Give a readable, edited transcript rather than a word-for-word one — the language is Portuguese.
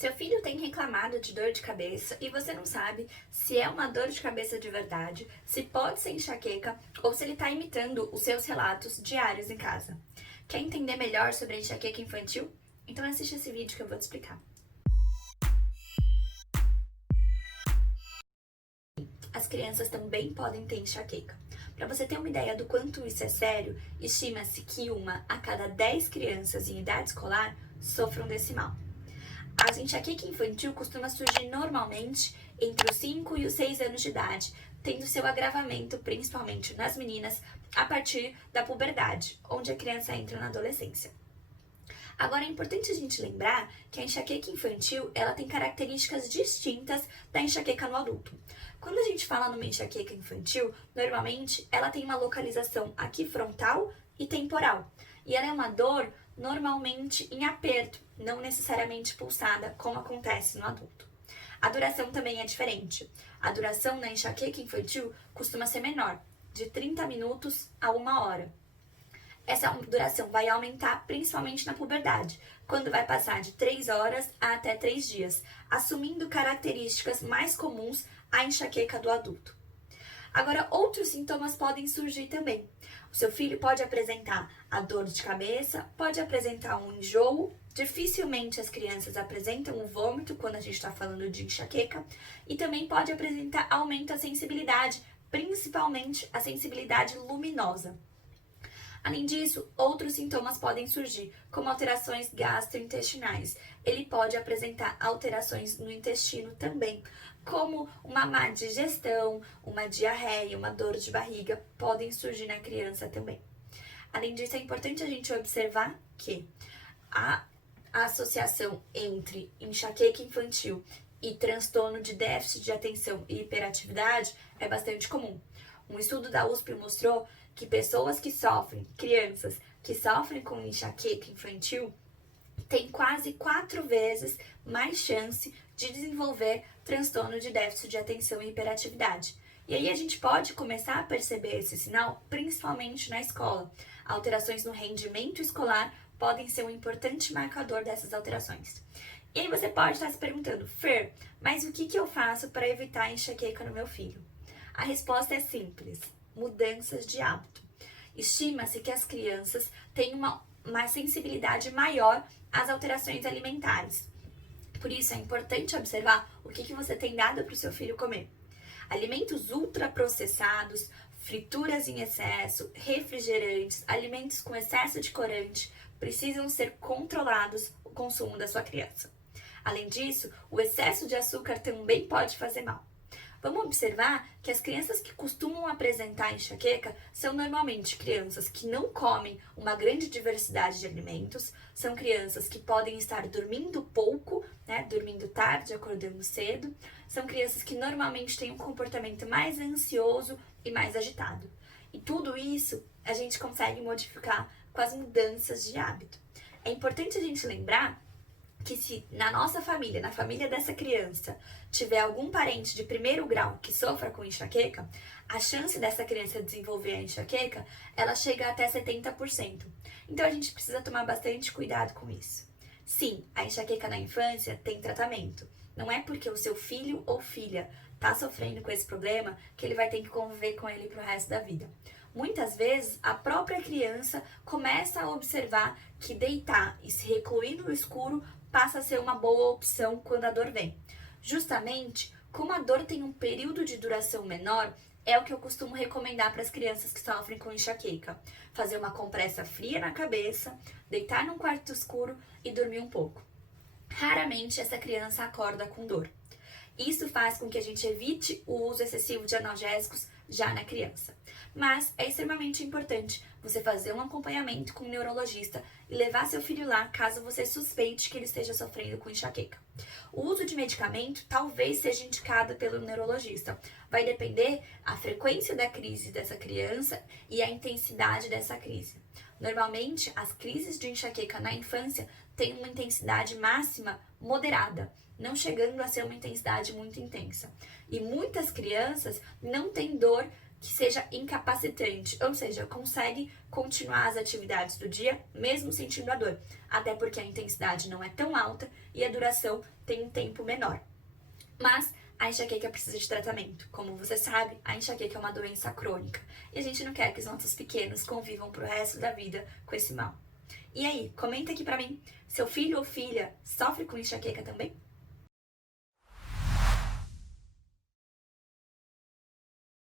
Seu filho tem reclamado de dor de cabeça e você não sabe se é uma dor de cabeça de verdade, se pode ser enxaqueca ou se ele está imitando os seus relatos diários em casa. Quer entender melhor sobre a enxaqueca infantil? Então assiste esse vídeo que eu vou te explicar. As crianças também podem ter enxaqueca. Para você ter uma ideia do quanto isso é sério, estima-se que 1 a cada 10 crianças em idade escolar sofram desse mal. A enxaqueca infantil costuma surgir normalmente entre os 5 e os 6 anos de idade, tendo seu agravamento principalmente nas meninas a partir da puberdade, onde a criança entra na adolescência. Agora é importante a gente lembrar que a enxaqueca infantil ela tem características distintas da enxaqueca no adulto. Quando a gente fala numa enxaqueca infantil, normalmente ela tem uma localização aqui frontal e temporal. E ela é uma dor normalmente em aperto, não necessariamente pulsada, como acontece no adulto. A duração também é diferente. A duração na enxaqueca infantil costuma ser menor, de 30 minutos a 1 hora. Essa duração vai aumentar principalmente na puberdade, quando vai passar de 3 horas a até 3 dias, assumindo características mais comuns à enxaqueca do adulto. Agora, outros sintomas podem surgir também. O seu filho pode apresentar a dor de cabeça, pode apresentar um enjoo, dificilmente as crianças apresentam o vômito quando a gente está falando de enxaqueca, e também pode apresentar aumento da sensibilidade, principalmente a sensibilidade luminosa. Além disso, outros sintomas podem surgir, como alterações gastrointestinais. Ele pode apresentar alterações no intestino também, como uma má digestão, uma diarreia, uma dor de barriga, podem surgir na criança também. Além disso, é importante a gente observar que a associação entre enxaqueca infantil e transtorno de déficit de atenção e hiperatividade é bastante comum. Um estudo da USP mostrou que crianças que sofrem com enxaqueca infantil, têm quase 4 vezes mais chance de desenvolver transtorno de déficit de atenção e hiperatividade. E aí a gente pode começar a perceber esse sinal, principalmente na escola. Alterações no rendimento escolar podem ser um importante marcador dessas alterações. E aí você pode estar se perguntando, Fer, mas o que eu faço para evitar a enxaqueca no meu filho? A resposta é simples: mudanças de hábito. Estima-se que as crianças têm uma sensibilidade maior às alterações alimentares. Por isso, é importante observar o que você tem dado para o seu filho comer. Alimentos ultraprocessados, frituras em excesso, refrigerantes, alimentos com excesso de corante, precisam ser controlados o consumo da sua criança. Além disso, o excesso de açúcar também pode fazer mal. Vamos observar que as crianças que costumam apresentar enxaqueca são normalmente crianças que não comem uma grande diversidade de alimentos, são crianças que podem estar dormindo pouco, dormindo tarde, acordando cedo, são crianças que normalmente têm um comportamento mais ansioso e mais agitado. E tudo isso a gente consegue modificar com as mudanças de hábito. É importante a gente lembrar que se na nossa família, na família dessa criança, tiver algum parente de primeiro grau que sofra com enxaqueca, a chance dessa criança desenvolver a enxaqueca, ela chega até 70%. Então a gente precisa tomar bastante cuidado com isso. Sim, a enxaqueca na infância tem tratamento. Não é porque o seu filho ou filha está sofrendo com esse problema que ele vai ter que conviver com ele pro resto da vida. Muitas vezes, a própria criança começa a observar que deitar e se recluir no escuro passa a ser uma boa opção quando a dor vem. Justamente, como a dor tem um período de duração menor, é o que eu costumo recomendar para as crianças que sofrem com enxaqueca. Fazer uma compressa fria na cabeça, deitar num quarto escuro e dormir um pouco. Raramente essa criança acorda com dor. Isso faz com que a gente evite o uso excessivo de analgésicos já na criança. Mas é extremamente importante você fazer um acompanhamento com um neurologista e levar seu filho lá caso você suspeite que ele esteja sofrendo com enxaqueca. O uso de medicamento talvez seja indicado pelo neurologista. Vai depender a frequência da crise dessa criança e a intensidade dessa crise. Normalmente, as crises de enxaqueca na infância têm uma intensidade máxima moderada, não chegando a ser uma intensidade muito intensa. E muitas crianças não têm dor que seja incapacitante, ou seja, consegue continuar as atividades do dia mesmo sentindo a dor, até porque a intensidade não é tão alta e a duração tem um tempo menor. Mas a enxaqueca precisa de tratamento. Como você sabe, a enxaqueca é uma doença crônica e a gente não quer que os nossos pequenos convivam pro resto da vida com esse mal. E aí, comenta aqui pra mim, seu filho ou filha sofre com enxaqueca também?